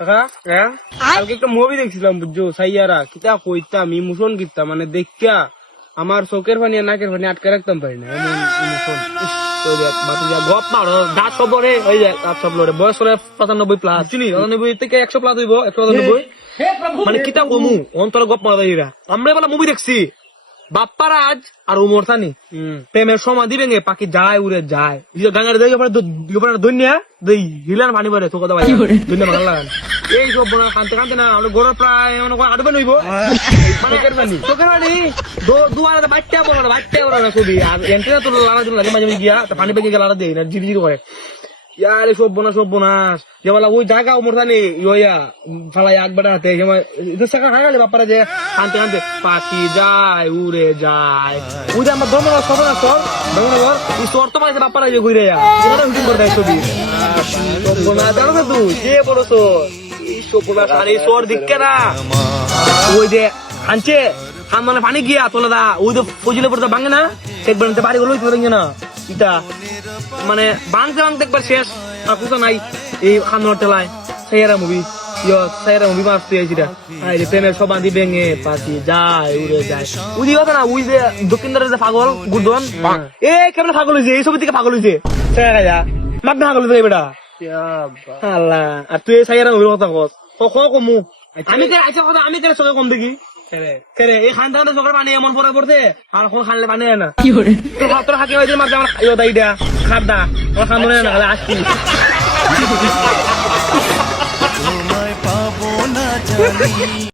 কালকে একটা মুভি দেখছিলাম বুঝছো সাইয়ারা কিতা কইতাম ইমোশন কিতা মানে দেখা আমার চোখের পানি আর নাকের পানি আটকে রাখতাম পারি না এমন ইমোশন গপ মারো দাঁত সব লড়ে ওই যে দাঁত সব লড়ে বয়স হলে 95 প্লাস চিনি 99 থেকে 100 প্লাস হইব 199 মানে কিতা কমু অন্তর গপ মারা যাইরা আমরা বলা মুভি দেখছি বাপ্পার আজ আর উমর থানি প্রেমের সমাধি ভেঙে পাখি যায় উড়ে যায় গাঙ্গার দৈনিয়া দুই হিলান পানি পরে চোখ ভাই দুনিয়া ভালো লাগান এই সব বোনা কানতে কানতে না আমরা গড় প্রায় আটবে নইব চোখের পানি দুয়ারে বাচ্চা বলো না বাচ্চা বলো না ছবি আর এন্ট্রি তো লাড়া দিল লাগে মাঝে মাঝে গিয়া পানি পেকে গেলে লাড়া দেয় না ঝিরি ঝিরি করে ইয়ারে সব বোনাস যে বলা ওই জায়গা উমর থানি ইয়া ফালাই একবার হাতে শাখা খাগালে বাপ্পারা যে কানতে কানতে পাখি যায় উড়ে যায় ওই যে আমার ধর্মনগর সব না সর ধর্মনগর এই সর তো পাইছে বাপ্পারা যে ঘুরে হুটিং করে দেয় ছবি বোনা জানো না তুই কে বড় সর এই সব বোনা সারি সর দিকে না ওই যে খানছে খান মানে পানি গিয়া তোলা দা ওই যে ফজিলে পড়তে ভাঙে না একবার বাড়ি গুলো না এটা মানে ভাঙতে ভাঙতে একবার শেষ আর কিছু নাই এই খানোর টেলায় সাইয়ারা মুভি মারতে আইছিরা প্রেমের সব বাঁধি ভেঙে পাখি যায় উড়ে যায় উদি কথা না উই যে দক্ষিণদারের যে পাগল গুর্দন এ কেমন পাগল হয়েছে এই ছবি থেকে পাগল হয়েছে মাগনা পাগল হয়েছে বেটা আল্লাহ আর তুই সাইয়ারা মুভির কথা কমু আমি কথা আমি কেন চোখে কম দেখি এই খান থাকতে চোখের পানি এমন পরে পড়তে আর এখন খানলে পানি হয় না তোর হাতে হয়েছে মাঝে আমার ইটা খাদ্দা আমার খান মনে না আসছি তোমায় পাবো না জানি